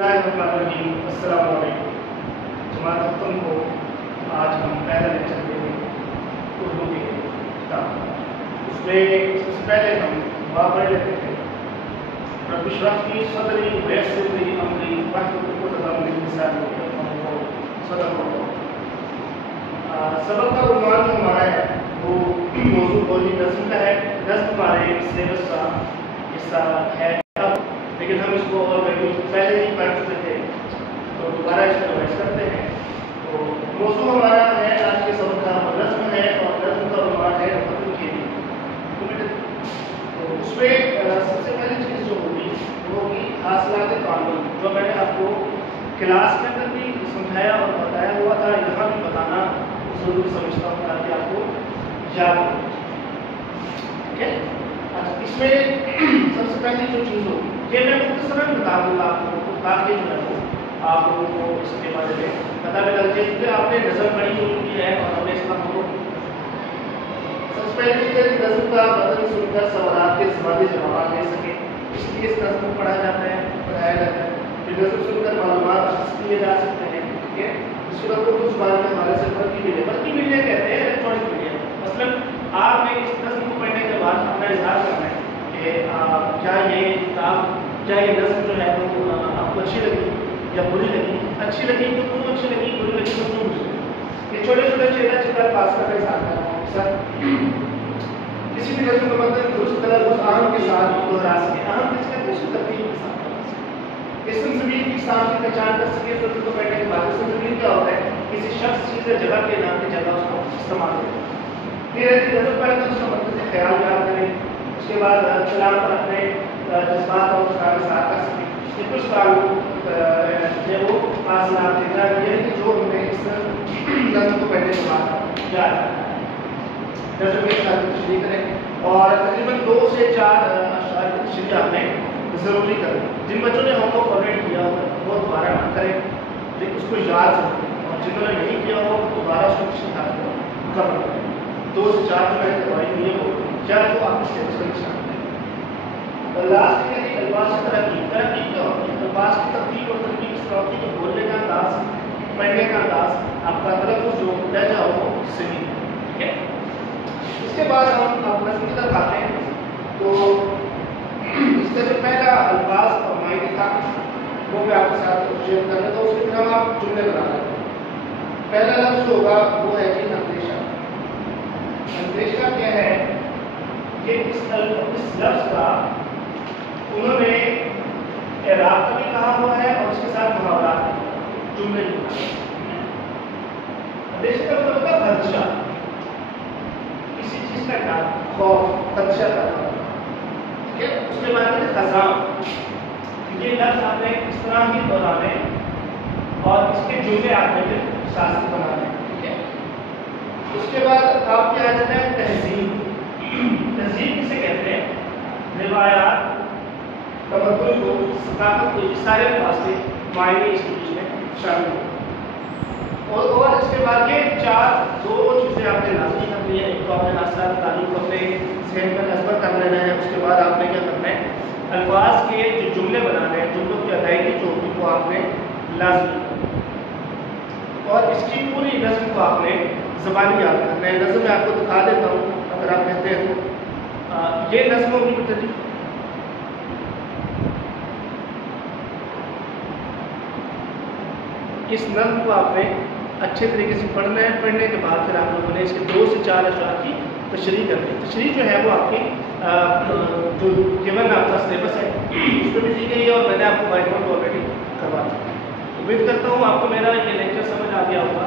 السلام علیکم جماعت ختم کو آج ہم پہلا لیکچر دیں گے اردو کی کتاب اس میں سب سے پہلے ہم دعا پڑھ لیتے ہیں رب اشرح لی صدری ویسر لی امری واحلل عقدۃ من لسانی یفقهوا قولی صدق اللہ۔ سبق کا عنوان جو ہمارا ہے وہ موضوع بولی نظم کا ہے۔ نظم ہمارے سلیبس کا حصہ ہے لیکن ہم اس کو آلریڈی پہلے ہی پڑھ چکے تھے تو دوبارہ اس کو ریوائز کرتے ہیں۔ تو موضوع ہمارا ہے آج کے سبق کا نظم ہے اور نظم کا عنوان ہے ختم کے لیے۔ تو اس میں سب سے پہلی چیز جو ہوگی وہ ہوگی حاصلات قانون، جو میں نے آپ کو کلاس میں اندر بھی سمجھایا اور بتایا ہوا تھا، یہاں بھی بتانا ضروری سمجھتا ہوں تاکہ آپ کو یاد ہو۔ ٹھیک ہے، اس میں سب سے پہلی جو چیز ہوگی یہ میں مختصراً بتا دوں گا آپ کو تاکہ جو ہے وہ آپ لوگوں کو اس کے بارے میں پتہ بھی لگ جائے، کیونکہ آپ نے نظر پڑھی ہوتی ہے اور ہم نے اس کا سب سے پہلے چیز ہے نظم کا متن سن کر سوالات کے زبانی جوابات دے سکیں، اس لیے اس نظم کو پڑھایا جاتا ہے۔ پھر نظم سن کر معلومات حاصل کیے جا سکتے ہیں۔ ٹھیک ہے، اس کے بعد اردو زبان میں ہمارے سے برقی میڈیا کہتے ہیں الیکٹرانک میڈیا۔ مثلاً آپ نے اس نظم کو پڑھنے کے بعد اپنا اظہار کرنا ہے کہ کیا یہ کتاب، کیا یہ نظم جو ہے وہ آپ کو اچھی لگی یا بری لگی، اچھی لگی تو کیوں اچھی لگی، بری لگی تو کیوں بری لگی۔ یہ چھوٹے چھوٹے چیزیں پاس کر کے اظہار کر رہا ہوں سر۔ کسی بھی نظم کا مطلب درست تلفظ اہم کے ساتھ دہرا سکے، اہم کس کا درست ترتیب کے ساتھ دہرا سکے، اسم ضمیر کی ساتھ کی پہچان کر سکے۔ نظم کو پڑھنے کے بعد اسم ضمیر کیا ہوتا ہے؟ کسی شخص چیز یا جگہ کے نام کی جگہ اس کو استعمال کریں۔ پھر نظم پڑھیں تو اس کا مطلب سے خیال یاد کریں، اس کے بعد کلام پر اپنے جذبات اور افکار اظہار کر سکیں۔ یہ کچھ تعلق ہے وہ حاصلات دیتا ہے، یعنی کہ جو ہم نے اس نظم کو پڑھنے کے بعد یاد رکھا ہے۔ نظم کے ساتھ تشریح کریں اور تقریباً 2 سے 4 اشعار کی تشریح آپ نے ضروری کریں۔ جن بچوں نے ہوم ورک آلریڈی کیا ہو وہ دوبارہ نہ کریں، لیکن اس کو یاد رکھیں، اور جنہوں نے نہیں کیا ہو دوبارہ اس کو تشریح مکمل کریں۔ 2 سے 4 جو میں نے دوائی دی ہے وہ چاہے تو آپ اس سے نشان کریں۔ الفاظ کی الفاظ کی ترتیب کیا ہوتی ہے؟ الفاظ کی ترتیب اور ترکیب اس طرح ہوتی ہے کہ بولنے کا انداز، پڑھنے کا انداز، آپ کا تلفظ جو لہجہ ہو وہ صحیح۔ ٹھیک ہے، اس کے بعد ہم نظم کی طرف آتے ہیں۔ تو اس سے جو پہلا الفاظ اور معنی تھا وہ میں آپ کے ساتھ شیئر کر رہا تھا، اس کے طرح آپ جملے بنا رہے ہیں۔ پہلا لفظ جو ہوگا وہ ہے کہ اندیشہ۔ اندیشہ کیا ہے کہ اس لفظ کا انہوں نے اعراب کا بھی کہا ہوا ہے اور اس کے ساتھ محاورات جملے بھی بنا ہے۔ اندیشہ کا مطلب ہوتا ہے خدشہ، کسی چیز کا ڈر، خوف، خدشہ کرنا۔ ٹھیک ہے، اس کے بعد ہے خزاں۔ یہ لفظ آپ نے اس طرح ہی دہرانے اور اس کے جملے آپ نے پھر سازی بنانے۔ ٹھیک ہے، اس کے بعد آپ کی آ جاتا ہے تہذیب۔ تہذیب کسے کہتے ہیں؟ روایات، تمدن کو، ثقافت کو، یہ سارے فاصلے معنی اس کے بیچ میں شامل ہیں۔ اور اس کے بعد یہ 2 چیزیں آپ نے لازمی کرنی ہے۔ ایک تو آپ نے حاصلات تعلیم اپنے ذہن میں نصب کر لینا ہے، اس کے بعد آپ نے کیا کرنا ہے؟ الفاظ کے جو جملے بنانے ہیں، جملوں کی ادائیگی جو ہوگی وہ آپ نے لازمی کرنی ہے، اور اس کی پوری نظم کو آپ نے زبانی یاد کرنا ہے۔ نظم میں آپ کو دکھا دیتا ہوں اگر آپ کہتے ہیں تو یہ نظم ہوگی مختلف۔ اس نظم کو آپ نے اچھے طریقے سے پڑھنا ہے، پڑھنے کے بعد پھر آپ لوگوں نے اس کے 2 سے 4 اشعار کی تشریح کرنی ہے۔ تشریح جو ہے وہ آپ کی جو گیون آپ کا سلیبس ہے اس پہ بھی دی گئی ہے اور میں نے آپ کو وائٹ بورڈ آلریڈی کروا دیا۔ امید کرتا ہوں آپ کو میرا یہ لیکچر سمجھ آ گیا ہوگا۔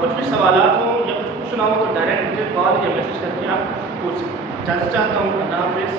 کچھ بھی سوالات ہوں یا کچھ پوچھنا ہو تو ڈائریکٹ مجھے کال یا میسج کر کے آپ پوچھ سکتے ہیں۔ اجازت چاہتا ہوں، اللہ حافظ۔